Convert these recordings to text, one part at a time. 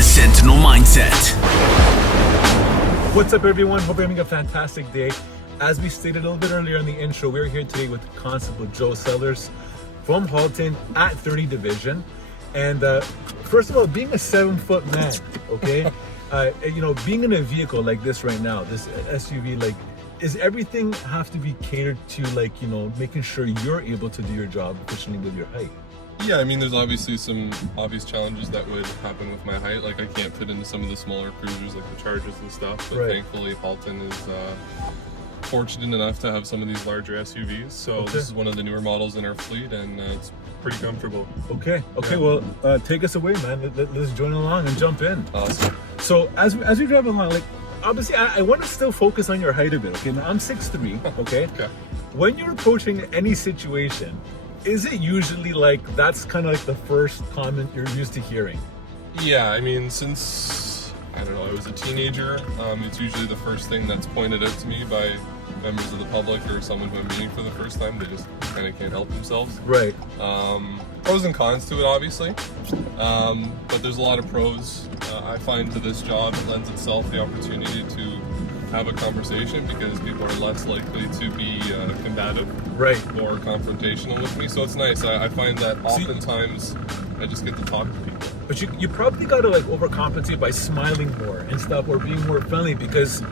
the Sentinel Mindset. What's up, everyone? Hope you're having a fantastic day. As we stated a little bit earlier in the intro, we're here today with Constable Sellers from Halton at 30 Division. And first of all, being a 7-foot man, okay, being in a vehicle like this right now, this SUV, like, is everything have to be catered to, like, making sure you're able to do your job efficiently with your height? Yeah, I mean, there's obviously some obvious challenges that would happen with my height. Like, I can't fit into some of the smaller cruisers, like the Chargers and stuff. But Right. Thankfully, Halton is fortunate enough to have some of these larger SUVs. So Okay. This is one of the newer models in our fleet, and it's pretty comfortable. Okay, Yeah. well, take us away, man. Let's join along and jump in. Awesome. So as we drive along, like, obviously, I want to still focus on your height a bit. Okay, now I'm 6'3", okay? Okay. When you're approaching any situation, is it usually like that's kind of like the first comment you're used to hearing? Yeah, I mean, since, I don't know, I was a teenager, it's usually the first thing that's pointed out to me by members of the public or someone who I'm meeting for the first time. They just kind of can't help themselves. Right. Pros and cons to it, obviously, but there's a lot of pros. I find to this job it lends itself the opportunity to have a conversation because people are less likely to be combative Right. or confrontational with me, so it's nice. I find that oftentimes I just get to talk to people. But you probably got to like overcompensate by smiling more and stuff, or being more friendly, because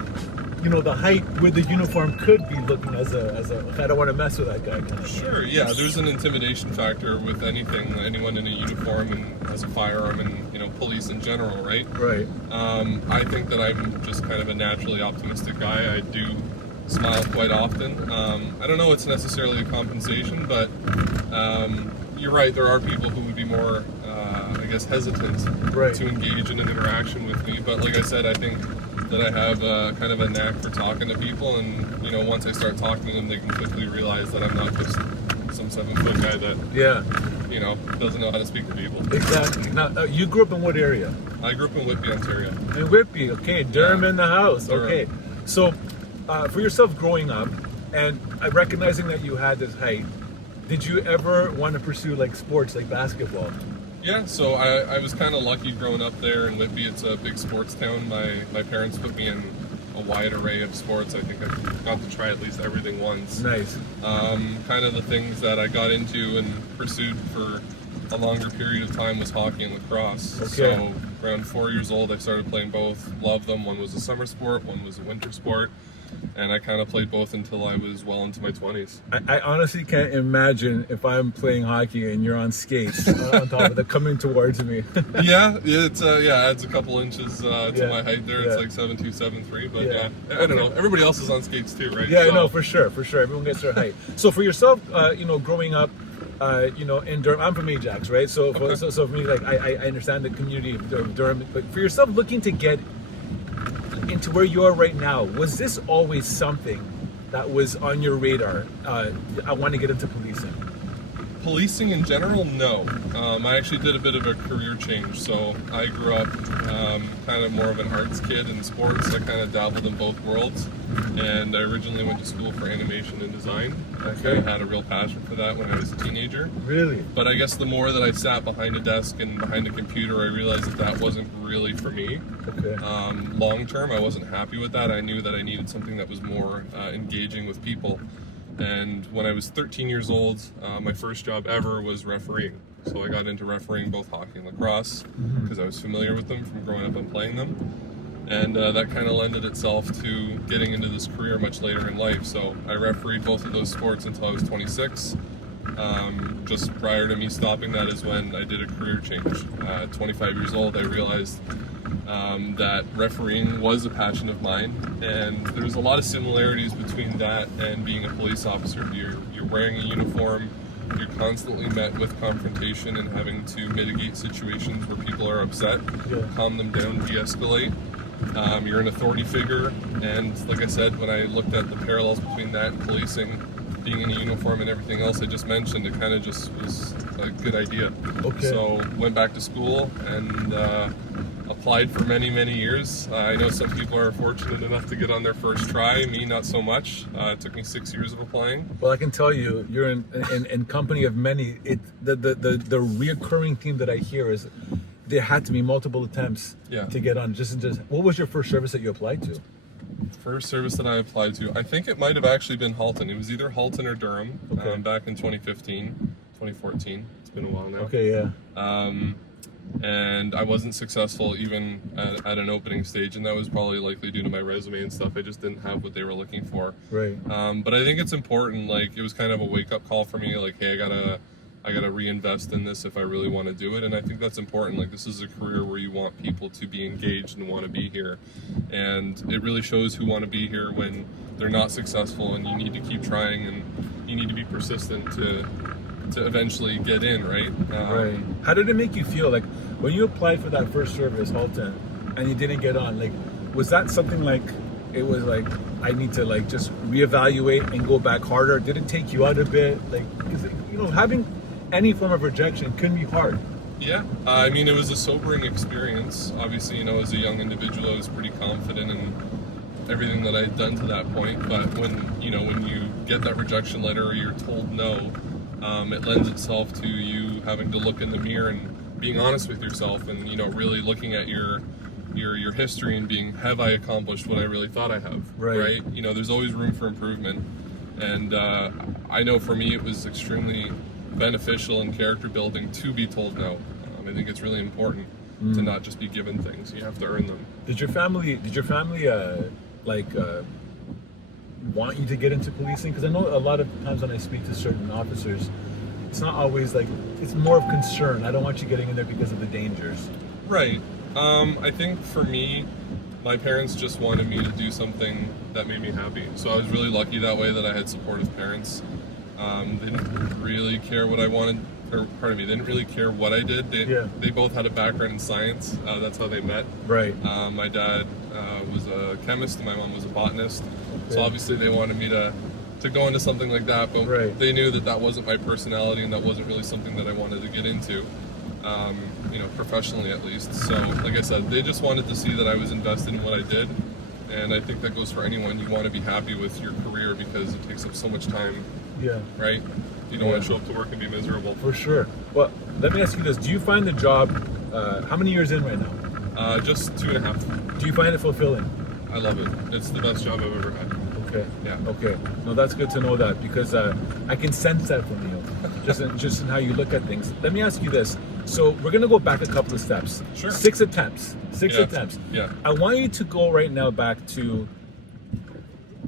the height with the uniform could be looking as a I don't want to mess with that guy kind of thing. Sure, yeah, there's an intimidation factor with anyone in a uniform and has a firearm, and police in general, right? Right. I think that I'm just kind of a naturally optimistic guy. I do smile quite often. I don't know it's necessarily a compensation, but you're right, there are people who would be more, hesitant Right. to engage in an interaction with me. But like I said, I think that I have kind of a knack for talking to people, and once I start talking to them, they can quickly realize that I'm not just some 7-foot guy that Yeah. doesn't know how to speak to people. Exactly. Now, you grew up in what area? I grew up in Whitby, Ontario. In Whitby. Okay. Durham in the house. Durham. Okay. So, for yourself growing up, and recognizing that you had this height, did you ever want to pursue like sports, like basketball? Yeah, so I was kind of lucky growing up there in Whitby. It's a big sports town. My parents put me in a wide array of sports. I think I got to try at least everything once. Nice. Kind of the things that I got into and pursued for a longer period of time was hockey and lacrosse. Okay. So around 4 years old, I started playing both. Loved them. One was a summer sport, one was a winter sport. And I kind of played both until I was well into my 20s. I honestly can't imagine if I'm playing hockey and you're on skates on top of it coming towards me. Yeah, it's adds a couple inches to Yeah, my height there. yeah. It's like 7'2", 7'3", but Yeah. I don't know. Everybody else is on skates too, right? Yeah, So- no, for sure. Everyone gets their height. So for yourself, growing up, in Durham, I'm from Ajax, right? So for me, like, I understand the community of Durham, but for yourself, looking to get into where you are right now, was this always something that was on your radar? I want to get into policing. Policing in general, no. I actually did a bit of a career change. So I grew up kind of more of an arts kid in sports. I kind of dabbled in both worlds. And I originally went to school for animation and design. I kind of had a real passion for that when I was a teenager. Really? But I guess the more that I sat behind a desk and behind a computer, I realized that wasn't really for me. Okay. Long term, I wasn't happy with that. I knew that I needed something that was more engaging with people. And when I was 13 years old, my first job ever was refereeing. So I got into refereeing both hockey and lacrosse because I was familiar with them from growing up and playing them. And that kind of lended itself to getting into this career much later in life. So I refereed both of those sports until I was 26. Just prior to me stopping that is when I did a career change. At 25 years old, I realized that refereeing was a passion of mine, and there's a lot of similarities between that and being a police officer. You're wearing a uniform, you're constantly met with confrontation and having to mitigate situations where people are upset, calm them down, de-escalate. You're an authority figure, and like I said, when I looked at the parallels between that and policing, being in a uniform and everything else I just mentioned, it kind of just was a good idea. Okay. So went back to school and applied for many, many years. I know some people are fortunate enough to get on their first try. Me, not so much. It took me 6 years of applying. Well, I can tell you, you're in company of many. The reoccurring theme that I hear is there had to be multiple attempts Yeah. to get on. Just what was your first service that you applied to? First service that I applied to, I think it might have actually been Halton. It was either Halton or Durham, Okay. back in 2015, 2014. It's been a while now. Okay, yeah. And I wasn't successful even at an opening stage, and that was probably likely due to my resume and stuff. I just didn't have what they were looking for. Right. But I think it's important. Like, it was kind of a wake-up call for me. Like, hey, I gotta reinvest in this if I really want to do it. And I think that's important. Like, this is a career where you want people to be engaged and want to be here, and it really shows who want to be here when they're not successful. And you need to keep trying, and you need to be persistent to eventually get in, right? Right. How did it make you feel? Like, when you applied for that first service, Halton, and you didn't get on, like, was that something like, it was like, I need to, like, just reevaluate and go back harder? Did it take you out a bit? Like, because, you know, having any form of rejection can be hard. Yeah, I mean, it was a sobering experience. Obviously, you know, as a young individual, I was pretty confident in everything that I had done to that point. But when you get that rejection letter or you're told no, it lends itself to you having to look in the mirror and being honest with yourself, and, you know, really looking at your history and being, have I accomplished what I really thought I have? Right. You know, there's always room for improvement, and I know for me it was extremely beneficial and character building to be told no. I think it's really important to not just be given things. You have to earn them. Did your family want you to get into policing? Because I know a lot of times when I speak to certain officers, it's not always like, it's more of concern. I don't want you getting in there because of the dangers. Right. I think for me, my parents just wanted me to do something that made me happy. So I was really lucky that way, that I had supportive parents. They didn't really care what I wanted, or pardon me, they didn't really care what I did. They both had a background in science. That's how they met. Right. My dad was a chemist and my mom was a botanist. Okay. So obviously they wanted me to go into something like that, but they knew that that wasn't my personality and that wasn't really something that I wanted to get into, you know, professionally at least. So, like I said, they just wanted to see that I was invested in what I did. And I think that goes for anyone. You want to be happy with your career because it takes up so much time. Yeah. Right? You don't want to show up to work and be miserable. For sure. Well, let me ask you this. Do you find the job, how many years in right now? Just 2.5. Do you find it fulfilling? I love it. It's the best job I've ever had. Okay. Yeah. Okay. No, that's good to know that, because I can sense that from you, just in how you look at things. Let me ask you this. So we're gonna go back a couple of steps. Sure. 6 attempts. Six Yeah. attempts. Yeah. I want you to go right now back to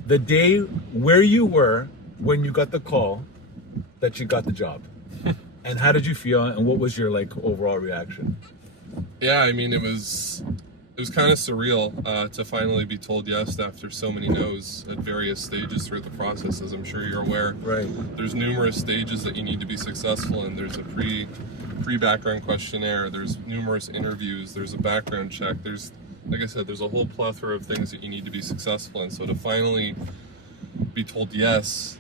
the day where you were when you got the call that you got the job, and how did you feel, and what was your overall reaction? Yeah, I mean, it was kind of surreal to finally be told yes after so many no's at various stages throughout the process, as I'm sure you're aware. Right. There's numerous stages that you need to be successful in. There's a pre-background questionnaire. There's numerous interviews. There's a background check. There's, like I said, there's a whole plethora of things that you need to be successful in. So to finally be told yes,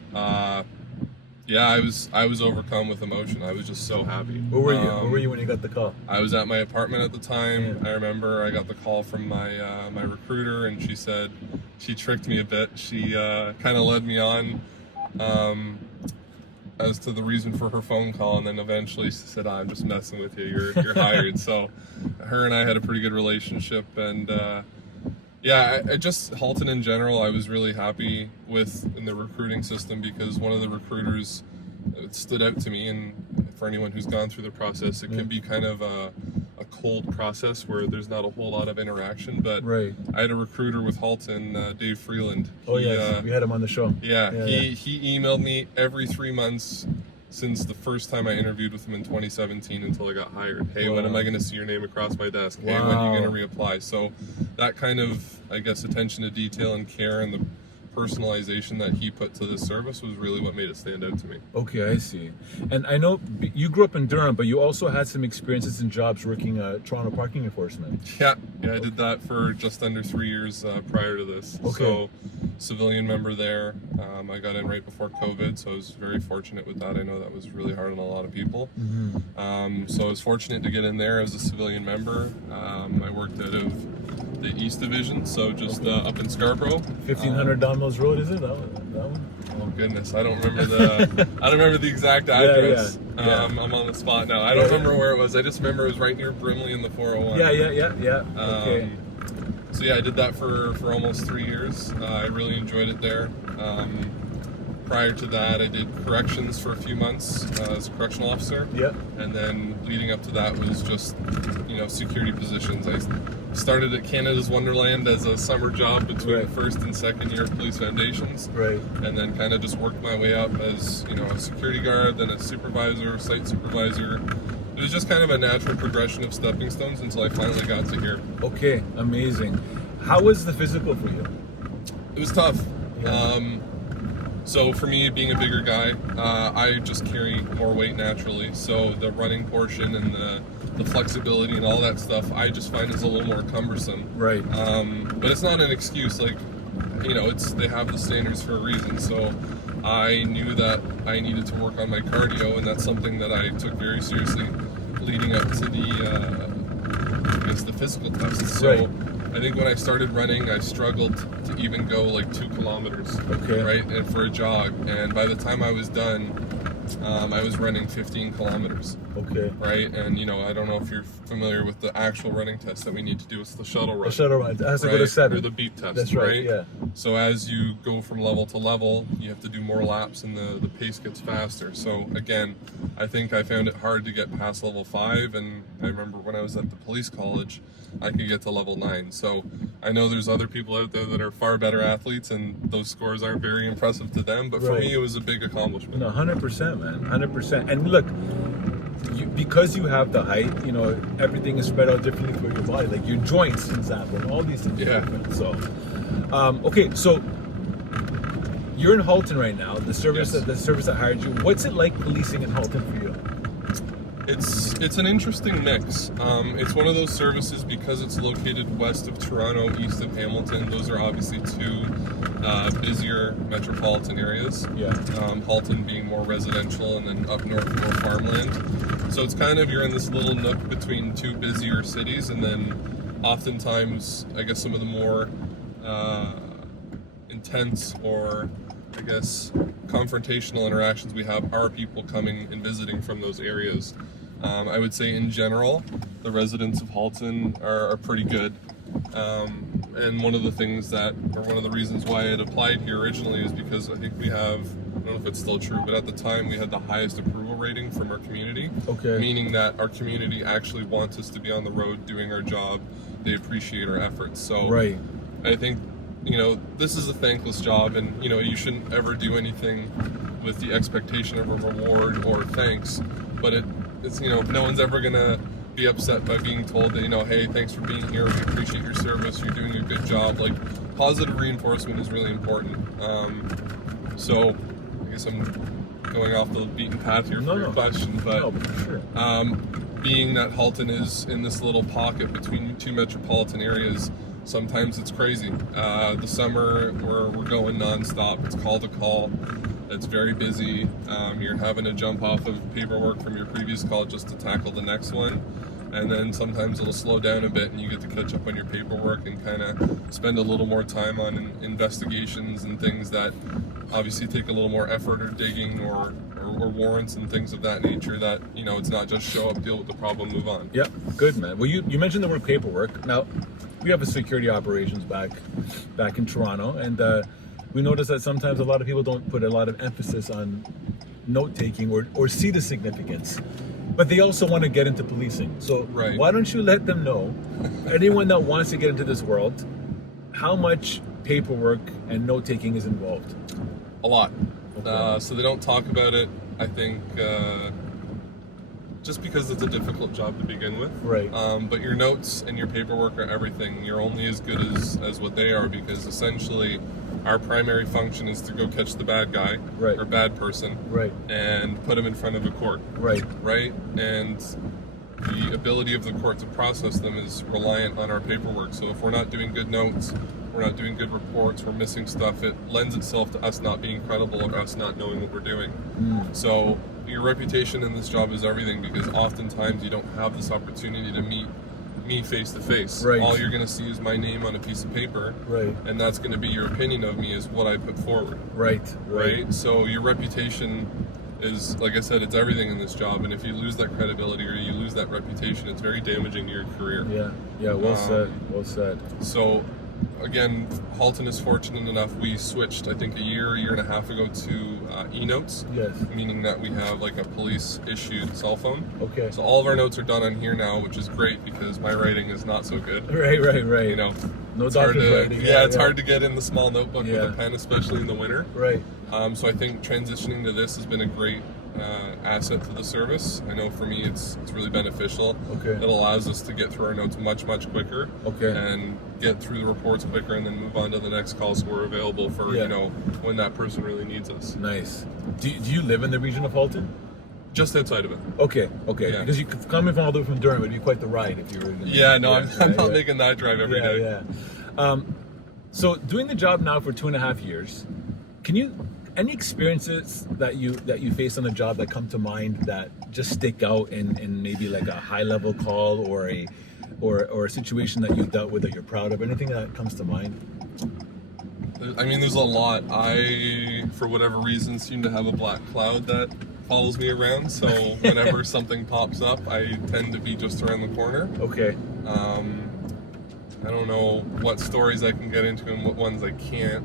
yeah, I was overcome with emotion. I was just so happy. Where were you? Where were you when you got the call? I was at my apartment at the time. Yeah. I remember I got the call from my my recruiter, and she said she tricked me a bit. She kind of led me on as to the reason for her phone call, and then eventually she said, "I'm just messing with you. You're hired." So her and I had a pretty good relationship, and yeah, I just, Halton in general, I was really happy with in the recruiting system, because one of the recruiters stood out to me, and for anyone who's gone through the process, it can be kind of a cold process where there's not a whole lot of interaction, but Right. I had a recruiter with Halton, Dave Freeland. Oh yeah, we had him on the show. Yeah, he emailed me every 3 months since the first time I interviewed with him in 2017 until I got hired. Hey, when am I going to see your name across my desk? Hey, when are you going to reapply? So that kind of, I guess, attention to detail and care and the personalization that he put to this service was really what made it stand out to me. Okay, I see. And I know you grew up in Durham, but you also had some experiences in jobs working Toronto parking enforcement. Yeah, I did that for just under 3 years prior to this. Okay. So, civilian member there. I got in right before COVID, so I was very fortunate with that. I know that was really hard on a lot of people. Mm-hmm. So I was fortunate to get in there as a civilian member. I worked out of the East Division, so just up in Scarborough. 1500 Domino's Road, is it? That one? goodness, I don't remember the exact address. Yeah. I'm on the spot now. I don't remember where it was. I just remember it was right near Brimley in the 401. Yeah. Okay. So yeah, I did that for almost 3 years. I really enjoyed it there. Prior to that, I did corrections for a few months as a correctional officer. Yeah. And then leading up to that was just, security positions. I started at Canada's Wonderland as a summer job between first and second year of police foundations. Right. And then kind of just worked my way up as, a security guard, then a supervisor, site supervisor. It was just kind of a natural progression of stepping stones until I finally got to here. Okay, amazing. How was the physical for you? It was tough. Yeah. So for me, being a bigger guy, I just carry more weight naturally. So the running portion and the flexibility and all that stuff, I just find is a little more cumbersome. Right. But it's not an excuse. Like, they have the standards for a reason. So I knew that I needed to work on my cardio, and that's something that I took very seriously leading up to the physical tests. So Right. I think when I started running, I struggled to even go like 2 kilometers. Okay. Right, and for a jog. And by the time I was done, I was running 15 kilometers. Okay. Right, and I don't know if you're familiar with the actual running test that we need to do. It's the shuttle run. The shuttle run. It has to go to Right? 7. Or the beat test. That's right. Yeah. So as you go from level to level, you have to do more laps, and the pace gets faster. So again, I think I found it hard to get past level 5, and I remember when I was at the police college, I could get to level 9. So I know there's other people out there that are far better athletes, and those scores aren't very impressive to them. But for Right. me, it was a big accomplishment. No, 100%, man. 100%. And look, because you have the height, everything is spread out differently for your body. Like your joints, for example, and all these things are different. So, okay, so you're in Halton right now. The service that hired you. What's it like policing in Halton for you? It's an interesting mix. It's one of those services because it's located west of Toronto, east of Hamilton. Those are obviously two busier metropolitan areas. Yeah. Halton being more residential, and then up north more farmland. So it's kind of, you're in this little nook between two busier cities, and then oftentimes, I guess, some of the more intense or I guess confrontational interactions we have are people coming and visiting from those areas. I would say in general, the residents of Halton are pretty good. And one of the things one of the reasons why I had applied here originally is because I think we have, I don't know if it's still true, but at the time we had the highest approval rating from our community. Okay. Meaning that our community actually wants us to be on the road doing our job. They appreciate our efforts. So Right. I think, this is a thankless job, and, you shouldn't ever do anything with the expectation of a reward or thanks, but it's no one's ever going to be upset by being told that, hey, thanks for being here, we appreciate your service, you're doing a good job. Like, positive reinforcement is really important. So I guess I'm going off the beaten path here for your question, but no, for sure. Being that Halton is in this little pocket between two metropolitan areas, sometimes it's crazy. The summer we're going nonstop. It's call to call. It's very busy. You're having to jump off of paperwork from your previous call just to tackle the next one. And then sometimes it'll slow down a bit and you get to catch up on your paperwork and kind of spend a little more time on investigations and things that obviously take a little more effort or digging or warrants and things of that nature that, it's not just show up, deal with the problem, move on. Yeah, good, man. Well, you mentioned the word paperwork. Now, we have a security operations back in Toronto, and we notice that sometimes a lot of people don't put a lot of emphasis on note-taking or see the significance. But they also want to get into policing. So Right. Why don't you let them know, anyone that wants to get into this world, how much paperwork and note-taking is involved? A lot. Okay. So they don't talk about it, I think, just because it's a difficult job to begin with. Right. But your notes and your paperwork are everything. You're only as good as what they are, because essentially our primary function is to go catch the bad guy Right. or bad person Right. and put him in front of a court. Right. Right? And the ability of the court to process them is reliant on our paperwork. So if we're not doing good notes, we're not doing good reports, we're missing stuff, it lends itself to us not being credible or us not knowing what we're doing. So your reputation in this job is everything, because oftentimes you don't have this opportunity to meet me face to face. Right. All you're going to see is my name on a piece of paper, Right. and that's going to be your opinion of me, is what I put forward. Right. Right. So your reputation is, like I said, it's everything in this job, and if you lose that credibility or you lose that reputation, it's very damaging to your career. Yeah. Yeah. Well said. Well said. So, again, Halton is fortunate enough. We switched, I think, a year and a half ago to e-notes. Yes. Meaning that we have like a police-issued cell phone. Okay. So all of our notes are done on here now, which is great because my writing is not so good. Right. You know, No it's hard doctor's to, writing. yeah, it's hard to get in the small notebook Yeah. with a pen, especially in the winter. Right. So I think transitioning to this has been a great asset to the service. I know for me it's really beneficial. Okay. It allows us to get through our notes much quicker. Okay. And get through the reports quicker, and then move on to the next call, so we're available for Yeah. you know, when that person really needs us. Nice. Do you live in the region of Halton? Just outside of it. Okay. Yeah. Because you coming from all the way from Durham, it'd be quite the ride if you were. Yeah, no, I'm not making that drive every day. Yeah. So doing the job now for 2.5 years, any experiences that you face on the job that come to mind that just stick out in maybe like a high level call or a situation that you dealt with that you're proud of? Anything that comes to mind? I mean, there's a lot. I, for whatever reason, seem to have a black cloud that follows me around. So whenever something pops up, I tend to be just around the corner. Okay. I don't know what stories I can get into and what ones I can't.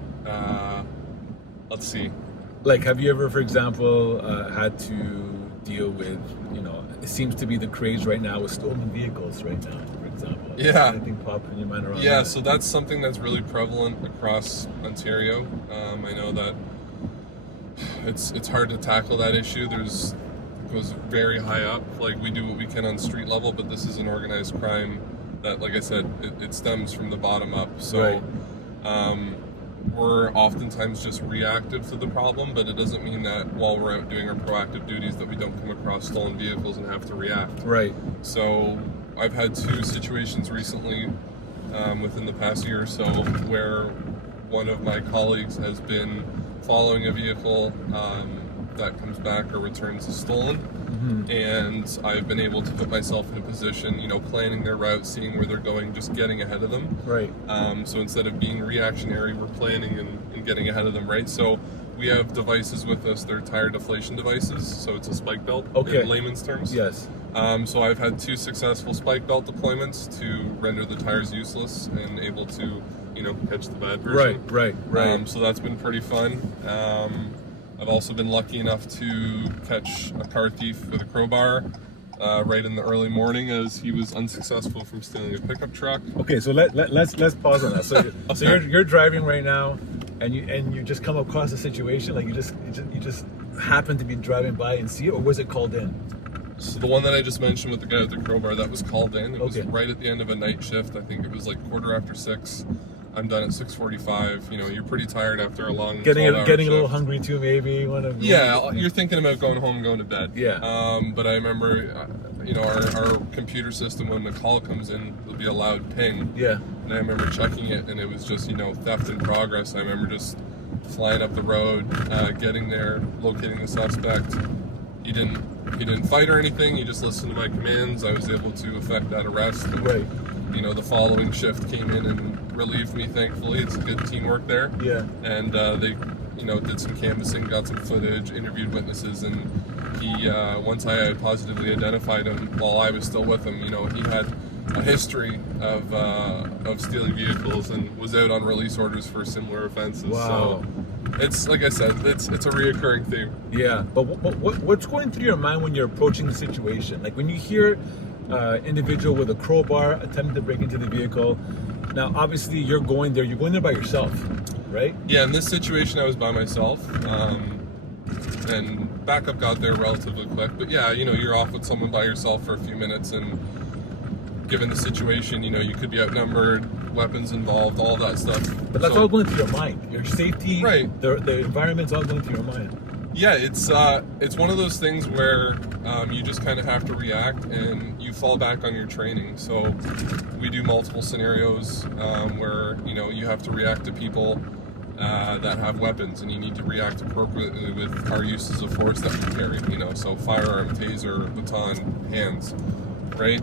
Let's see. Like, have you ever, for example, had to deal with, it seems to be the craze right now with stolen vehicles right now, for example? Yeah. Anything pop in your mind around Yeah, that? so that's something that's really prevalent across Ontario. I know that it's hard to tackle that issue. It goes very high up. Like, we do what we can on street level, but this is an organized crime that, like I said, it stems from the bottom up. So we're oftentimes just reactive to the problem, but it doesn't mean that while we're out doing our proactive duties that we don't come across stolen vehicles and have to react. Right. So I've had 2 situations recently within the past year or so where one of my colleagues has been following a vehicle that comes back or returns as stolen. Mm-hmm. And I've been able to put myself in a position, planning their route, seeing where they're going, just getting ahead of them. Right. So instead of being reactionary, we're planning and getting ahead of them, right? So we have devices with us. They're tire deflation devices, so it's a spike belt in layman's terms. Yes. So I've had 2 successful spike belt deployments to render the tires useless and able to, catch the bad version. Right. So that's been pretty fun. I've also been lucky enough to catch a car thief with a crowbar right in the early morning as he was unsuccessful from stealing a pickup truck. Okay, so let's pause on that. So, so you're driving right now, and you just come across a situation, like you just happen to be driving by and see it, or was it called in? So the one that I just mentioned with the guy with the crowbar, that was called in. It was Okay. right at the end of a night shift. I think it was like 6:15. I'm done at 6:45. You're pretty tired after a long Getting 12-hour a little shift. hungry too, maybe. You're thinking about going home and going to bed. Yeah. But I remember, our computer system, when the call comes in, there'll be a loud ping. Yeah. And I remember checking it, and it was just, theft in progress. I remember just flying up the road, getting there, locating the suspect. He didn't fight or anything. He just listened to my commands. I was able to effect that arrest. And, Right. The following shift came in and relieved me, thankfully. It's good teamwork there. Yeah. And they, did some canvassing, got some footage, interviewed witnesses, and he, once I had positively identified him while I was still with him, he had a history of stealing vehicles and was out on release orders for similar offenses. Wow. So it's, like I said, it's a reoccurring theme. Yeah, but what's going through your mind when you're approaching the situation? Like when you hear individual with a crowbar attempting to break into the vehicle. Now, obviously, you're going there by yourself, right? Yeah, in this situation, I was by myself, and backup got there relatively quick. But yeah, you're off with someone by yourself for a few minutes, and given the situation, you could be outnumbered, weapons involved, all that stuff. But that's all going through your mind. Your safety, right? The environment's all going through your mind. Yeah, it's one of those things where you just kind of have to react, and you fall back on your training. So we do multiple scenarios where you have to react to people that have weapons, and you need to react appropriately with our uses of force that we carry. So firearm, taser, baton, hands, right?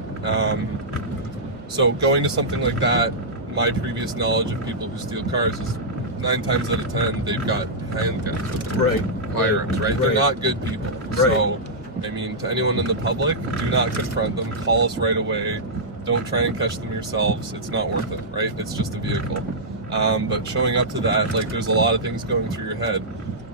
So going to something like that, my previous knowledge of people who steal cars is 9 times out of 10 they've got handguns with them. Right. Firearms, right? They're Right. not good people. Right. So, I mean, to anyone in the public, do not confront them. Call us right away. Don't try and catch them yourselves. It's not worth it, right? It's just a vehicle. But showing up to that, like, there's a lot of things going through your head.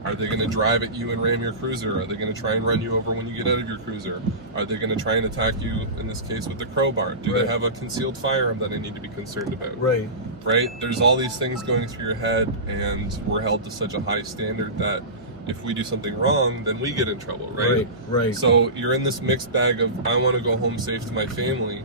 Are they going to drive at you and ram your cruiser? Are they going to try and run you over when you get out of your cruiser? Are they going to try and attack you, in this case, with the crowbar? Do Right. they have a concealed firearm that I need to be concerned about? Right. Right? There's all these things going through your head, and we're held to such a high standard that if we do something wrong, then we get in trouble, right? Right. So you're in this mixed bag of, I want to go home safe to my family,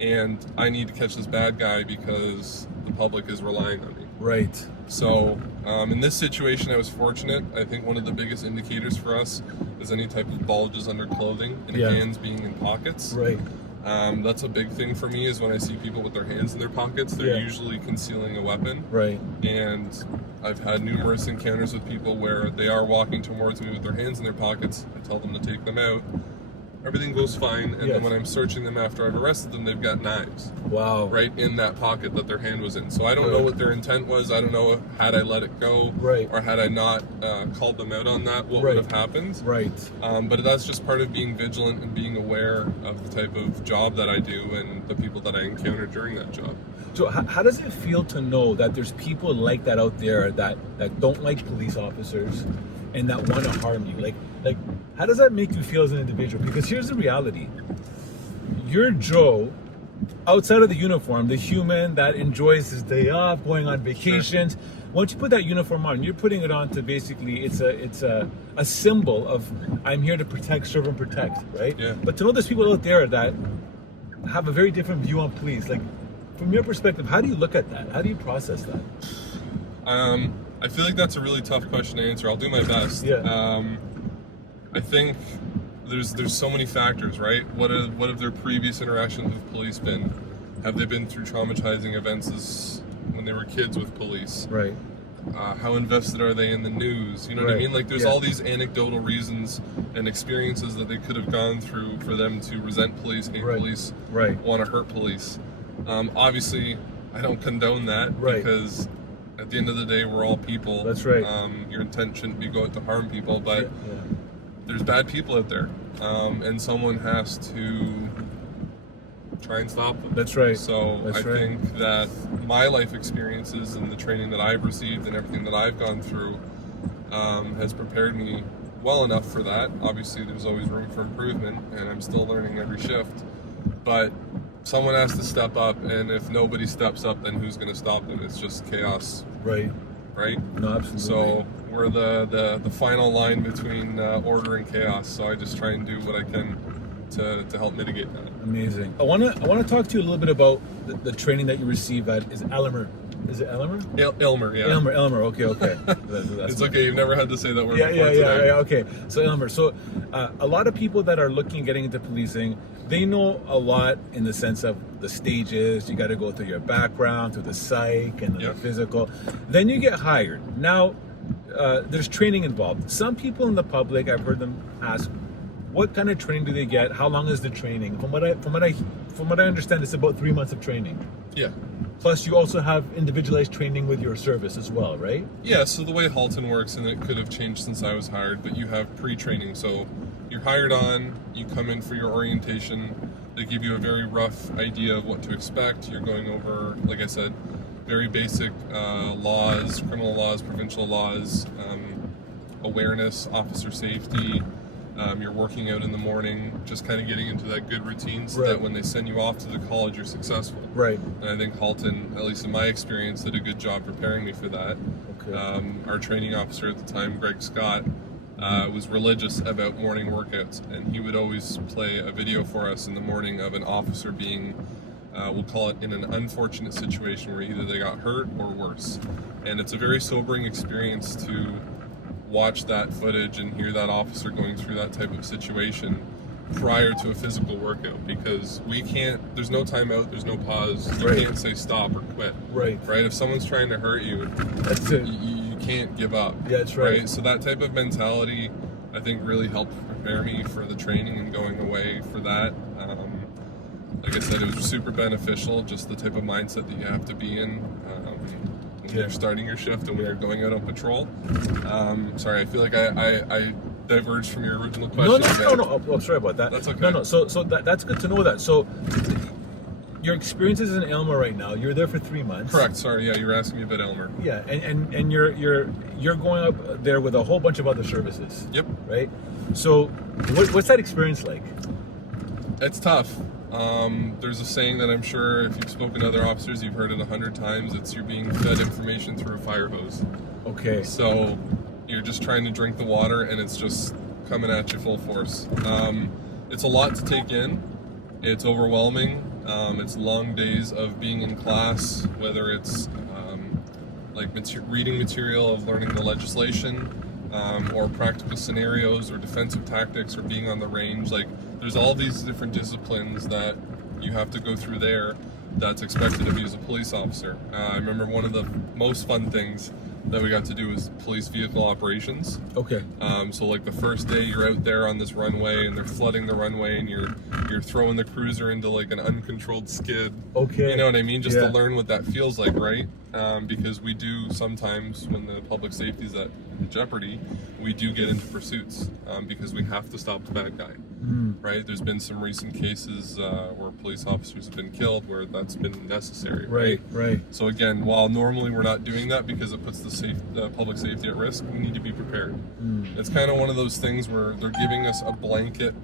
and I need to catch this bad guy because the public is relying on me. Right. So in this situation, I was fortunate. I think one of the biggest indicators for us is any type of bulges under clothing and Yeah. hands being in pockets. Right. That's a big thing for me, is when I see people with their hands in their pockets, they're Yeah. usually concealing a weapon. Right. And I've had numerous encounters with people where they are walking towards me with their hands in their pockets. I tell them to take them out. Everything goes fine, and Yes. then when I'm searching them after I've arrested them, they've got knives Wow. right in that pocket that their hand was in. So I don't know Right. what their intent was. I don't know, had I let it go, Right. or had I not called them out on that, what Right. would have happened. Right. But that's just part of being vigilant and being aware of the type of job that I do and the people that I encounter during that job. So how does it feel to know that there's people like that out there that don't like police officers and that want to harm you? Like how does that make you feel as an individual? Because here's the reality. You're Joe, outside of the uniform, the human that enjoys his day off, going on vacations. Sure. Once you put that uniform on, you're putting it on to basically, it's a symbol of, I'm here to protect, serve, and protect, right? Yeah. But to know there's people out there that have a very different view on police, like, from your perspective, how do you look at that? How do you process that? I feel like that's a really tough question to answer. I'll do my best. Yeah. I think there's so many factors, right? What have their previous interactions with police been? Have they been through traumatizing events when they were kids with police? Right. How invested are they in the news? You know what I Right. mean? Like, there's Yeah. all these anecdotal reasons and experiences that they could have gone through for them to resent police, hate Right. police, Right. want to hurt police. Obviously, I don't condone that, Right. because at the end of the day, we're all people. That's right. Your intent shouldn't be going to harm people, but Yeah. there's bad people out there, and someone has to try and stop them. That's right. So That's I right. think that my life experiences and the training that I've received and everything that I've gone through has prepared me well enough for that. Obviously, there's always room for improvement, and I'm still learning every shift. But someone has to step up, and if nobody steps up, then who's going to stop them? It's just chaos, Right. right? No, absolutely. So we're the final line between order and chaos. So I just try and do what I can to help mitigate that. Amazing. I want to talk to you a little bit about the training that you received at, is it Elmer? Is it Elmer? Elmer, yeah. Elmer. Okay. That's It's okay. You've never had to say that word Yeah. before today. Okay. So Elmer. So a lot of people that are looking at getting into policing, they know a lot in the sense of the stages. You got to go through your background, through the psych and Yeah. the physical. Then you get hired. Now there's training involved. Some people in the public, I've heard them ask, what kind of training do they get? How long is the training? From what I understand, it's about 3 months of training. Yeah. Plus, you also have individualized training with your service as well, right? Yeah, so the way Halton works, and it could have changed since I was hired, but you have pre-training. So you're hired on, you come in for your orientation, they give you a very rough idea of what to expect. You're going over, like I said, very basic laws, criminal laws, provincial laws, awareness, officer safety. You're working out in the morning, just kind of getting into that good routine so Right. that when they send you off to the college, you're successful. Right. And I think Halton, at least in my experience, did a good job preparing me for that. Okay. Our training officer at the time, Greg Scott, was religious about morning workouts, and he would always play a video for us in the morning of an officer being, we'll call it, in an unfortunate situation where either they got hurt or worse. And it's a very sobering experience to watch that footage and hear that officer going through that type of situation prior to a physical workout, because there's no timeout, there's no pause, you Right. can't say stop or quit. Right. Right? If someone's trying to hurt you, That's it. you can't give up. Yeah, that's right. So that type of mentality, I think, really helped prepare me for the training and going away for that. like I said, it was super beneficial, just the type of mindset that you have to be in when you're starting your shift and when you're going out on patrol. Sorry, I feel like I diverged from your original question. No. I'm sorry about that. That's okay. No. So that's good to know that. So your experiences in Aylmer right now, you're there for 3 months. Correct. Sorry. Yeah, you were asking me about Aylmer. Yeah, and you're going up there with a whole bunch of other services. Yep. Right. So what's that experience like? It's tough. There's a saying that I'm sure if you've spoken to other officers, you've heard it 100 times. It's you're being fed information through a fire hose. Okay. So you're just trying to drink the water, and it's just coming at you full force. It's a lot to take in. It's overwhelming. It's long days of being in class, whether it's like reading material of learning the legislation, or practical scenarios, or defensive tactics, or being on the range. Like, there's all these different disciplines that you have to go through there that's expected of you as a police officer. I remember one of the most fun things that we got to do was police vehicle operations. Okay. So like the first day you're out there on this runway and they're flooding the runway and you're throwing the cruiser into like an uncontrolled skid. Okay. You know what I mean? Just to learn what that feels like, right? Because we do sometimes, when the public safety is at jeopardy, we do get into pursuits because we have to stop the bad guy. Right? There's been some recent cases where police officers have been killed where that's been necessary. Right. So again, while normally we're not doing that because it puts the public safety at risk, we need to be prepared. It's kind of one of those things where they're giving us a blanket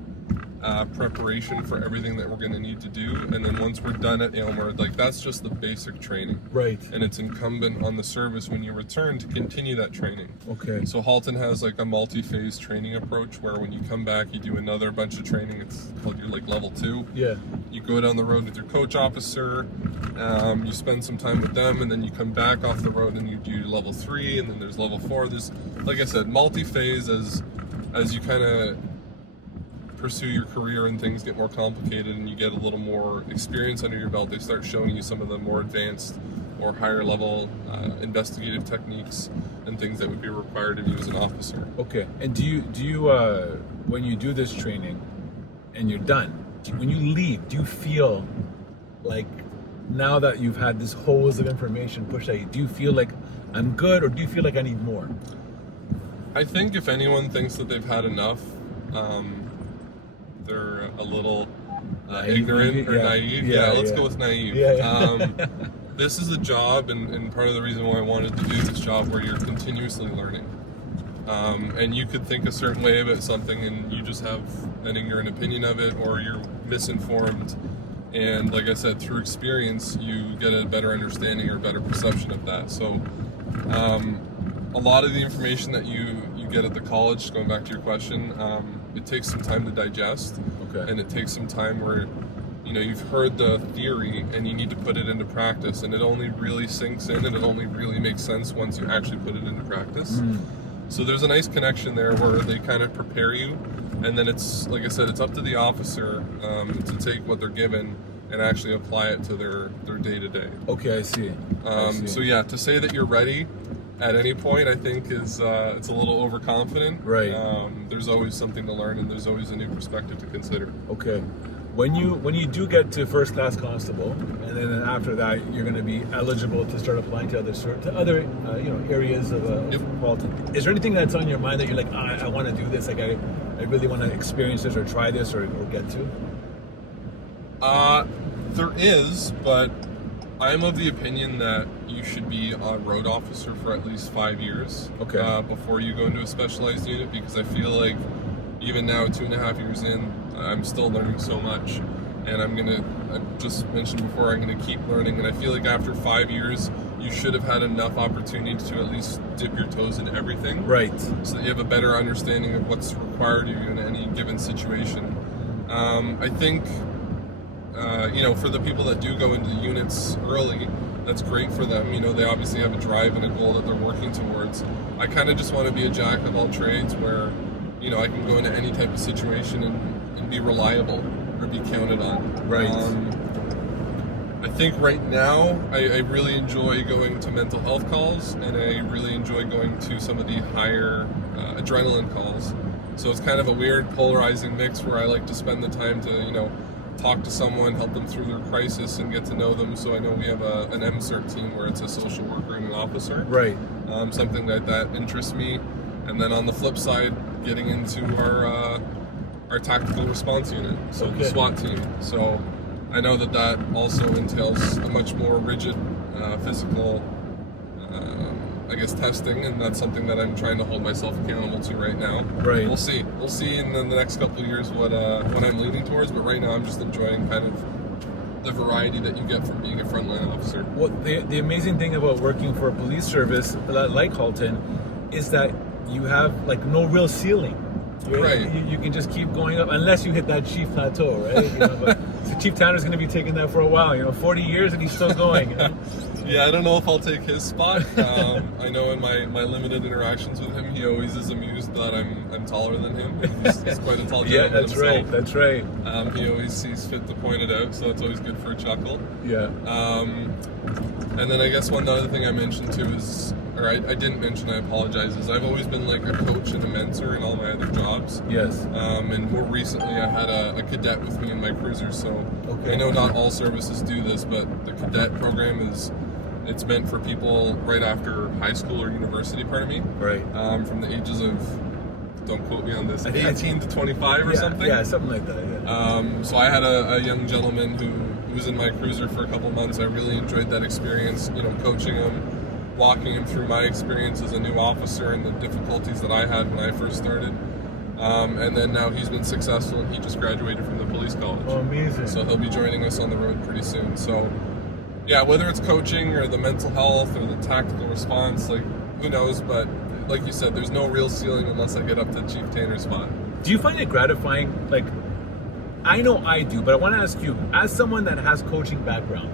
preparation for everything that we're going to need to do, and then once we're done at Aylmer, like, that's just the basic training. Right. And it's incumbent on the service when you return to continue that training. Okay. So Halton has like a multi-phase training approach where when you come back, you do another bunch of training. It's called your like level 2. Yeah. You go down the road with your coach officer, you spend some time with them, and then you come back off the road and you do level 3, and then there's level 4. There's, like I said, multi-phase as you kind of pursue your career and things get more complicated and you get a little more experience under your belt. They start showing you some of the more advanced or higher level investigative techniques and things that would be required of you as an officer. Okay. And do you when you do this training and you're done, when you leave, do you feel like, now that you've had this hose of information pushed at you, do you feel like I'm good, or do you feel like I need more? I think if anyone thinks that they've had enough, they're a little ignorant or naive. Let's go with naive. This is a job, and part of the reason why I wanted to do this job, where you're continuously learning. And you could think a certain way about something and you just have an ignorant opinion of it, or you're misinformed. And like I said, through experience, you get a better understanding or better perception of that. So a lot of the information that you get at the college, going back to your question, it takes some time to digest. Okay. And it takes some time where, you've heard the theory and you need to put it into practice, and it only really sinks in and it only really makes sense once you actually put it into practice. So there's a nice connection there where they kind of prepare you, and then it's, like I said, it's up to the officer to take what they're given and actually apply it to their day-to-day. Okay, I see. So yeah, to say that you're ready at any point, I think is it's a little overconfident. Right. There's always something to learn, and there's always a new perspective to consider. Okay. When you do get to first class constable, and then after that you're going to be eligible to start applying to other areas of Halton. Is there anything that's on your mind that you're like, I want to do this, like I really want to experience this or try this or get to? There is, but I'm of the opinion that you should be a road officer for at least 5 years. Okay. Before you go into a specialized unit, because I feel like even now, 2.5 years in, I'm still learning so much, and I just mentioned before, I'm going to keep learning, and I feel like after 5 years, you should have had enough opportunity to at least dip your toes into everything. Right. So that you have a better understanding of what's required of you in any given situation. I think, for the people that do go into the units early, that's great for them. They obviously have a drive and a goal that they're working towards. I kind of just want to be a jack of all trades where, I can go into any type of situation and be reliable or be counted on. Right. I think right now I really enjoy going to mental health calls, and I really enjoy going to some of the higher adrenaline calls. So it's kind of a weird polarizing mix where I like to spend the time to, talk to someone, help them through their crisis, and get to know them. So I know we have an MCERT team where it's a social worker and an officer. Right. Something like that interests me. And then on the flip side, getting into our tactical response unit, so the SWAT team. So I know that also entails a much more rigid physical, I guess, testing, and that's something that I'm trying to hold myself accountable to right now. Right. We'll see in the next couple of years what I'm leaning towards, but right now I'm just enjoying kind of the variety that you get from being a frontline officer. Well, the amazing thing about working for a police service like Halton is that you have like no real ceiling. Right. You can just keep going up unless you hit that chief plateau, right? But so Chief Tanner's going to be taking that for a while. 40 years and he's still going. Yeah, I don't know if I'll take his spot. I know in my limited interactions with him, he always is amused that I'm taller than him. He's quite a tall gentleman that's himself. right. That's right. He always sees fit to point it out, so that's always good for a chuckle. Yeah. And then I guess one other thing I mentioned too is, or I didn't mention, I apologize, is I've always been like a coach and a mentor in all my other jobs. Yes. And more recently I had a cadet with me in my cruiser, so Okay. I know not all services do this, but the cadet program it's meant for people right after high school or university, pardon me. Right. From the ages of, don't quote me on this, I think 18 to 25 or something. Yeah, something like that. Yeah. So I had a young gentleman who was in my cruiser for a couple months. I really enjoyed that experience, coaching him, walking him through my experience as a new officer and the difficulties that I had when I first started. And then now he's been successful and he just graduated from the police college. Oh, amazing. So he'll be joining us on the road pretty soon. So yeah, whether it's coaching or the mental health or the tactical response, like who knows, but like you said, there's no real ceiling unless I get up to Chief Tanner's spot. Do you find it gratifying? Like, I know I do, but I want to ask you, as someone that has coaching background,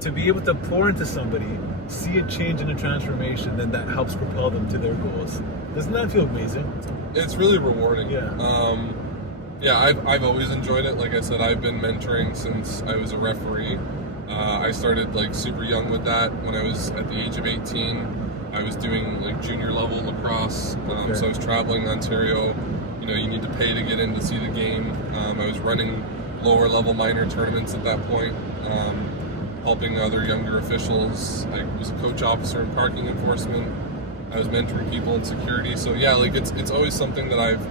to be able to pour into somebody, see a change and a transformation, then that helps propel them to their goals. Doesn't that feel amazing? It's really rewarding. Yeah. Yeah, I've always enjoyed it. Like I said, I've been mentoring since I was a referee. I started like super young with that. When I was at the age of 18, I was doing like junior level lacrosse. Okay. So I was traveling Ontario. You need to pay to get in to see the game. I was running lower level minor tournaments at that point, helping other younger officials. I was a coach officer in parking enforcement. I was mentoring people in security. So yeah, like it's always something that I've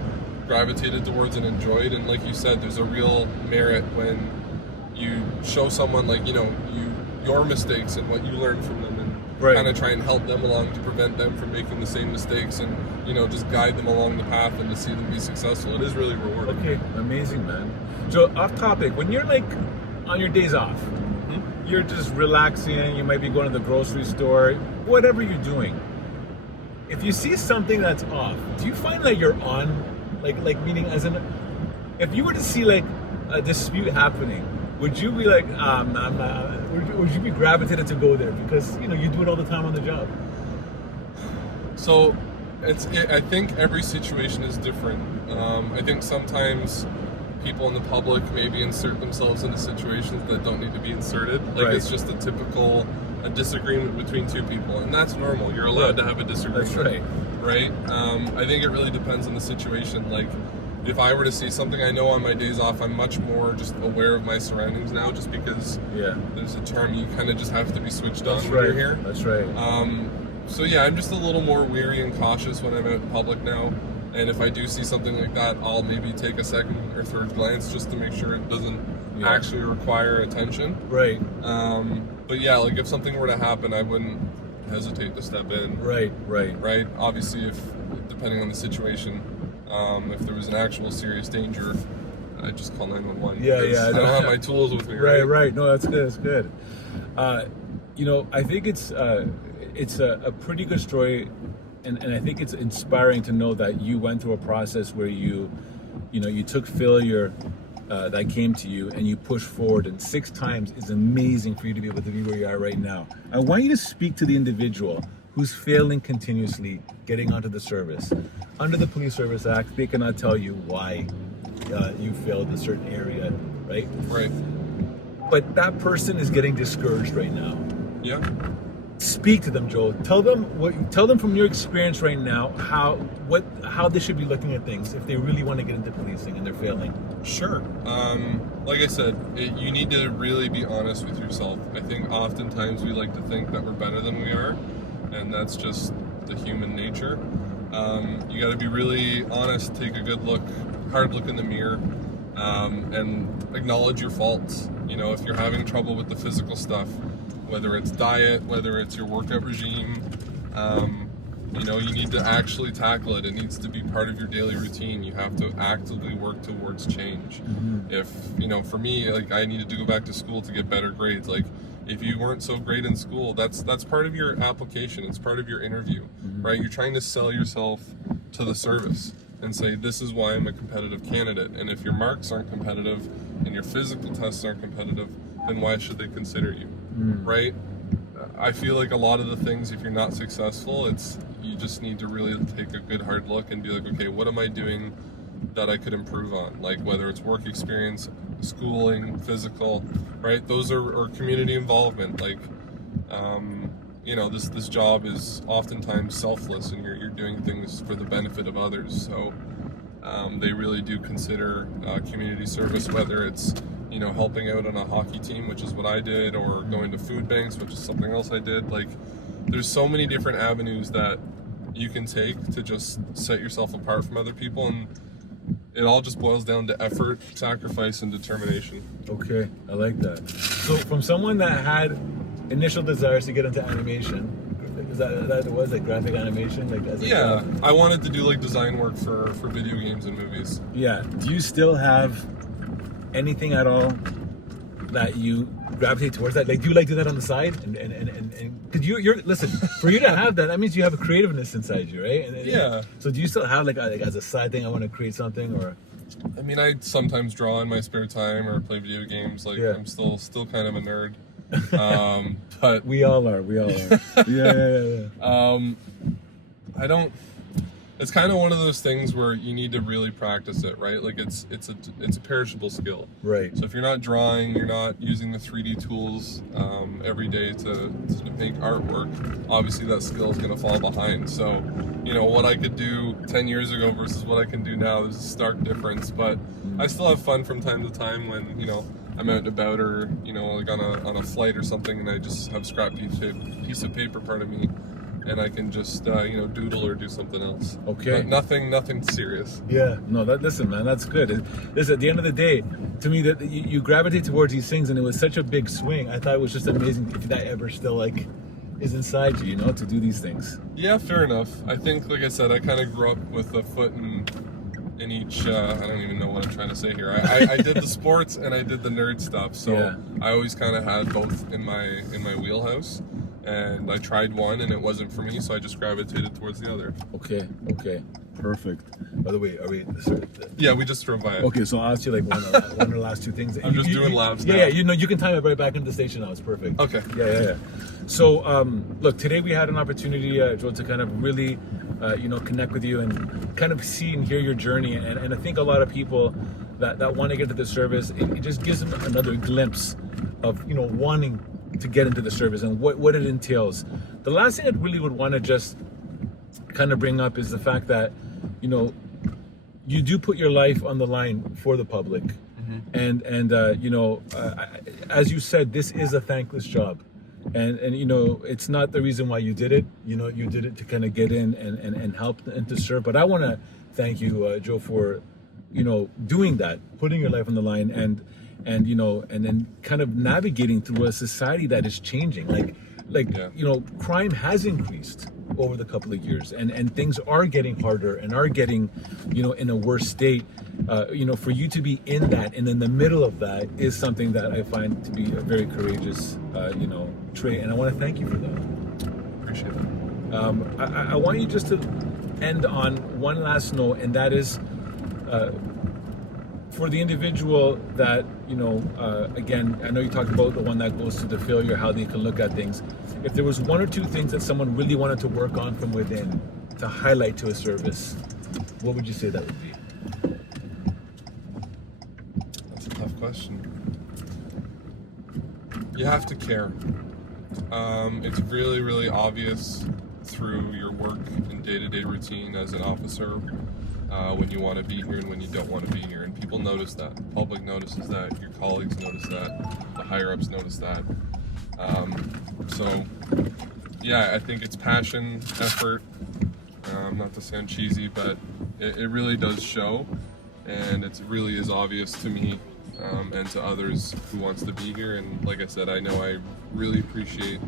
gravitated towards and enjoyed. And like you said, there's a real merit when you show someone like your mistakes and what you learned from them, and Right. kind of try and help them along to prevent them from making the same mistakes, and just guide them along the path and to see them be successful. It is really rewarding. Okay, amazing, man. So, off topic, when you're like on your days off, you're just relaxing, you might be going to the grocery store, whatever you're doing. If you see something that's off, do you find that you're on, like meaning as in, if you were to see like a dispute happening, would you be like, I'm not, would you be gravitated to go there because you do it all the time on the job? So I think every situation is different. I think sometimes people in the public maybe insert themselves into situations that don't need to be inserted. Like Right. It's just a disagreement between two people, and that's normal. You're allowed to have a disagreement. That's right. Right? I think it really depends on the situation. Like, if I were to see something, I know on my days off, I'm much more just aware of my surroundings now, just because Yeah. there's a term, you kind of just have to be switched on That's when right. you're here. That's right. So yeah, I'm just a little more weary and cautious when I'm out in public now. And if I do see something like that, I'll maybe take a second or third glance just to make sure it doesn't actually require attention. Right. But yeah, like if something were to happen, I wouldn't hesitate to step in. Right. Right? Obviously, depending on the situation, if there was an actual serious danger, I'd just call 911. Yeah, because yeah. I don't have my tools with me. Right. No, that's good. That's good. I think it's a pretty good story, and I think it's inspiring to know that you went through a process where you took failure that came to you and you pushed forward, and 6 times is amazing for you to be able to be where you are right now. I want you to speak to the individual who's failing continuously getting onto the service. Under the Police Service Act, they cannot tell you why you failed a certain area, right? Right. But that person is getting discouraged right now. Yeah. speak to them, Joe. Tell them from your experience right now how they should be looking at things if they really want to get into policing and they're failing. Sure. Like I said, you need to really be honest with yourself. I think oftentimes we like to think that we're better than we are, and that's just the human nature. You got to be really honest, take a good look, hard look in the mirror, and acknowledge your faults. You know, if you're having trouble with the physical stuff, whether it's diet, whether it's your workout regime, you know, you need to actually tackle it. It needs to be part of your daily routine. You have to actively work towards change. If, you know, for me, like, I needed to go back to school to get better grades. Like, if you weren't so great in school, that's part of your application. It's part of your interview, right? You're trying to sell yourself to the service and say, this is why I'm a competitive candidate. And if your marks aren't competitive and your physical tests aren't competitive, then why should they consider you, right? I feel like a lot of the things, if you're not successful, you just need to really take a good hard look and be like, okay, what am I doing that I could improve on? Like, whether it's work experience, schooling, physical, right? Those are, or community involvement. Like, you know, this job is oftentimes selfless, and you're doing things for the benefit of others. So they really do consider community service, whether it's, you know, helping out on a hockey team, which is what I did, or going to food banks, which is something else I did. Like, there's so many different avenues that you can take to just set yourself apart from other people, and it all just boils down to effort, sacrifice, and determination. Okay, I like that. So from someone that had initial desires to get into animation, is that it was like graphic animation, like as a job? I wanted to do like design work for video games and movies. Yeah. Do you still have anything at all that you gravitate towards that? Like, do you like do that on the side? And because you're listen, for you to have that, that means you have a creativeness inside you, right? And so do you still have like as a side thing, I want to create something? Or I mean, I sometimes draw in my spare time or play video games. Like, I'm still kind of a nerd. But we all are. Yeah. I don't. It's kind of one of those things where you need to really practice it, right? Like, it's a perishable skill. Right. So if you're not drawing, you're not using the 3D tools every day to make artwork, obviously that skill is going to fall behind. So, you know, what I could do 10 years ago versus what I can do now, there's a stark difference. But I still have fun from time to time when, you know, I'm out and about, or, you know, like on a flight or something, and I just have a scrap piece of paper, pardon me, and I can just you know, doodle or do something else. Okay. But nothing serious. Yeah. No, listen, man, that's good. Listen, at the end of the day, to me, that you gravitate towards these things, and it was such a big swing. I thought it was just amazing if that ever still like is inside you, you know, to do these things. Yeah, fair enough. I think, like I said, I kind of grew up with a foot in each. I don't even know what I'm trying to say here. I did the sports and I did the nerd stuff, so I always kind of had both in my wheelhouse. And I tried one and it wasn't for me, so I just gravitated towards the other. Okay, perfect. By the way, are we? Sorry. Yeah, we just drove by it. Okay, so I'll ask you like one of the last two things. I'm just doing laps now. Yeah, you know, you can time it right back into the station now. It's perfect. Okay. Yeah. So, look, today we had an opportunity, Joe, to kind of really, you know, connect with you and kind of see and hear your journey. And I think a lot of people that want to get into the service, it just gives them another glimpse of, you know, wanting to get into the service and what it entails. The last thing I really would want to just kind of bring up is the fact that, you know, you do put your life on the line for the public. And you know, as you said, this is a thankless job. And you know, it's not the reason why you did it. You know, you did it to kind of get in and help and to serve. But I want to thank you, Joe, for, you know, doing that, putting your life on the line, and you know, and then kind of navigating through a society that is changing. Like you know, crime has increased over the couple of years, and things are getting harder and are getting, you know, in a worse state. You know, for you to be in that and in the middle of that is something that I find to be a very courageous, you know, trait, and I want to thank you for that. Appreciate it. I want you just to end on one last note, and that is for the individual that, you know, again, I know you talked about the one that goes to the failure, how they can look at things. If there was one or two things that someone really wanted to work on from within to highlight to a service, what would you say that would be? That's a tough question. You have to care. It's really, really obvious through your work and day-to-day routine as an officer when you want to be here and when you don't want to be here. And people notice that. The public notices that. Your colleagues notice that. The higher-ups notice that. So, yeah, I think it's passion, effort. Not to sound cheesy, but it really does show. And it really is obvious to me and to others who wants to be here. And like I said, I know I really appreciate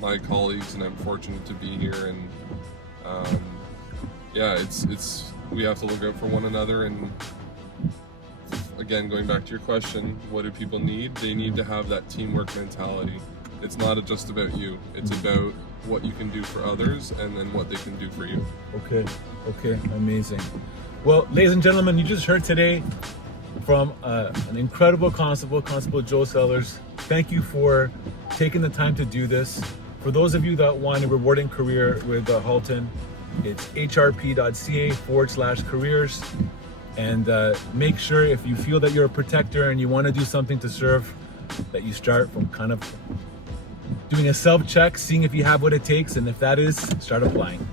my colleagues, and I'm fortunate to be here. And yeah, it's we have to look out for one another. And again, going back to your question, what do people need? They need to have that teamwork mentality. It's not just about you. It's about what you can do for others and then what they can do for you. Okay, amazing. Well, ladies and gentlemen, you just heard today from an incredible Constable Joe Sellers. Thank you for taking the time to do this. For those of you that want a rewarding career with Halton, it's hrp.ca/careers. And make sure, if you feel that you're a protector and you want to do something to serve, that you start from kind of doing a self-check, seeing if you have what it takes, and if that is, start applying.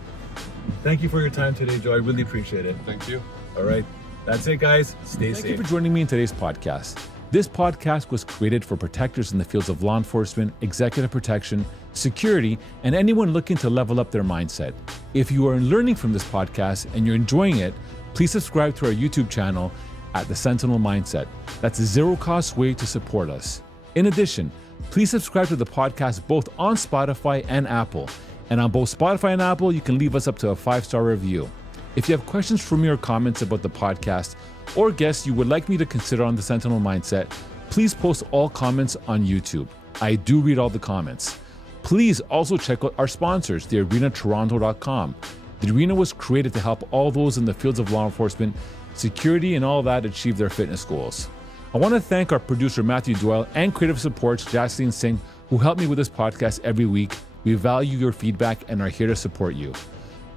Thank you for your time today, Joe. I really appreciate it. Thank you. All right. That's it, guys. Stay safe. Thank you for joining me in today's podcast. This podcast was created for protectors in the fields of law enforcement, executive protection, security, and anyone looking to level up their mindset. If you are learning from this podcast and you're enjoying it, please subscribe to our YouTube channel at the Sentinel Mindset. That's a zero-cost way to support us. In addition, please subscribe to the podcast both on Spotify and Apple. And on both Spotify and Apple, you can leave us up to a 5-star review. If you have questions for me or comments about the podcast or guests you would like me to consider on the Sentinel Mindset, please post all comments on YouTube. I do read all the comments. Please also check out our sponsors, thearenatoronto.com. The Arena was created to help all those in the fields of law enforcement, security, and all that achieve their fitness goals. I want to thank our producer, Matthew Doyle, and creative supports, Jaslyn Singh, who help me with this podcast every week. We value your feedback and are here to support you.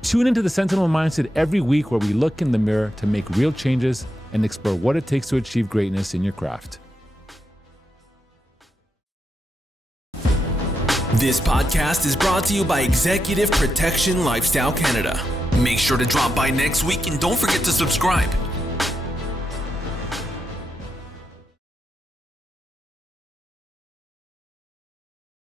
Tune into the Sentinel Mindset every week, where we look in the mirror to make real changes and explore what it takes to achieve greatness in your craft. This podcast is brought to you by Executive Protection Lifestyle Canada. Make sure to drop by next week and don't forget to subscribe.